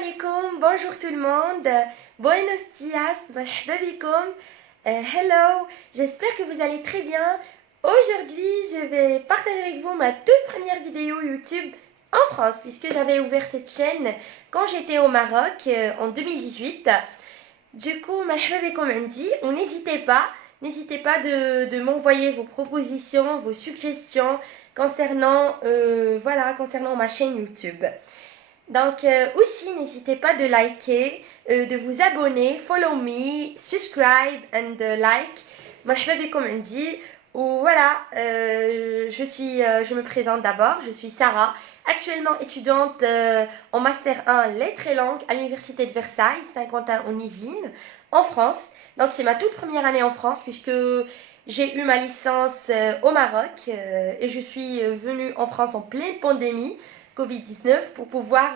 alaikum, bonjour tout le monde, buenos dias, marhaba bikoum, hello, j'espère que vous allez très bien. Aujourd'hui, je vais partager avec vous ma toute première vidéo YouTube en France, puisque j'avais ouvert cette chaîne quand j'étais au Maroc en 2018. Du coup, marhaba bikoum Andy, n'hésitez pas de m'envoyer vos propositions, vos suggestions concernant, concernant ma chaîne YouTube. Donc aussi, n'hésitez pas de liker, de vous abonner, follow me, subscribe and like. مرحبا بكم عندي. Ou voilà, je me présente d'abord, je suis Sarah, actuellement étudiante en Master 1 Lettres et Langues à l'Université de Versailles, Saint-Quentin en Yvelines, en France. Donc c'est ma toute première année en France puisque j'ai eu ma licence au Maroc et je suis venue en France en pleine pandémie Covid-19 pour pouvoir,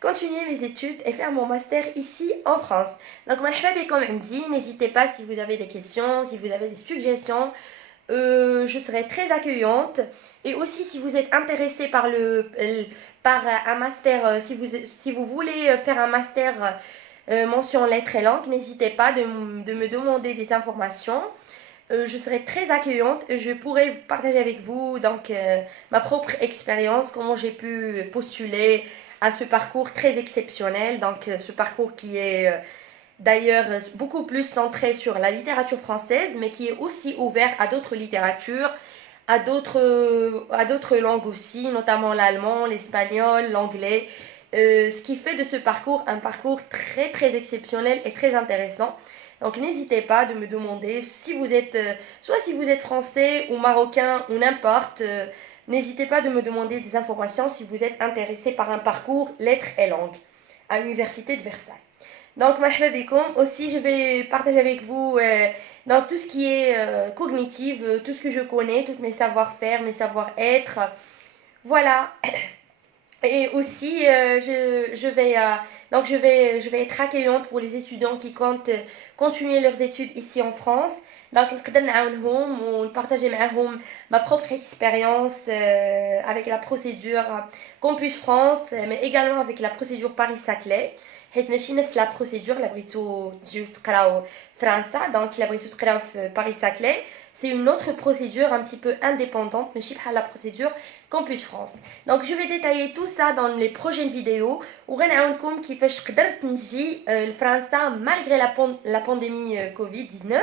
continuer mes études et faire mon master ici en France. Donc, n'hésitez pas si vous avez des questions, si vous avez des suggestions. Je serai très accueillante. Et aussi, si vous êtes intéressé par un master, si vous voulez faire un master mention lettres et langues, n'hésitez pas de me demander des informations. Je serai très accueillante et je pourrai partager avec vous ma propre expérience, comment j'ai pu postuler à ce parcours très exceptionnel. Donc ce parcours qui est d'ailleurs beaucoup plus centré sur la littérature française, mais qui est aussi ouvert à d'autres littératures, à d'autres langues aussi, notamment l'allemand, l'espagnol, l'anglais. Ce qui fait de ce parcours un parcours très très exceptionnel et très intéressant. Donc n'hésitez pas de me demander si vous êtes, soit si vous êtes français ou marocain ou n'importe, n'hésitez pas de me demander des informations si vous êtes intéressé par un parcours lettres et langues à l'université de Versailles. Donc marhaba bikoum, aussi je vais partager avec vous donc tout ce qui est cognitif, tout ce que je connais, tous mes savoir-faire, mes savoir-être. Voilà. Et aussi, je vais être accueillante pour les étudiants qui comptent continuer leurs études ici en France. Donc, نقدر نعاونهم ونpartager معاهم ma propre expérience avec la procédure Campus France, mais également avec la procédure Paris-Saclay. حيت ماشي نفس la procédure اللي بغيتو تجيو تقراو فرنسا. Donc, اللي بغيتو تقراو في Paris-Saclay, c'est une autre procédure un petit peu indépendante, mais pas la procédure Campus France. Donc je vais détailler tout ça dans les prochaines vidéos وغنعاونكم كيفاش قدرت نجي لفرنسا malgré la pandémie Covid-19.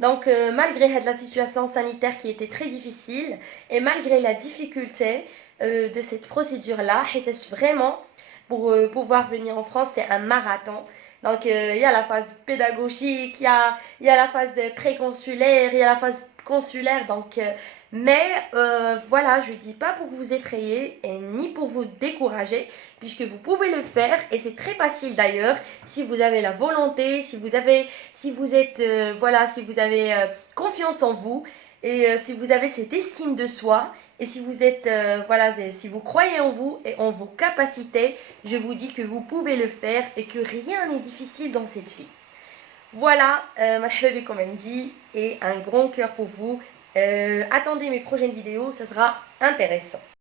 Donc malgré la situation sanitaire qui était très difficile et malgré la difficulté de cette procédure là, vraiment pour pouvoir venir en France, c'est un marathon. Donc il y a la phase pédagogique, il y a la phase préconsulaire, il y a la phase consulaire. Donc, voilà, je ne dis pas pour vous effrayer et ni pour vous décourager, puisque vous pouvez le faire et c'est très facile d'ailleurs si vous avez la volonté, si vous avez confiance en vous et si vous avez cette estime de soi. Et si vous êtes, si vous croyez en vous et en vos capacités, je vous dis que vous pouvez le faire et que rien n'est difficile dans cette vie. Voilà, marhaba bikoum Andy et un grand cœur pour vous. Attendez mes prochaines vidéos, ça sera intéressant.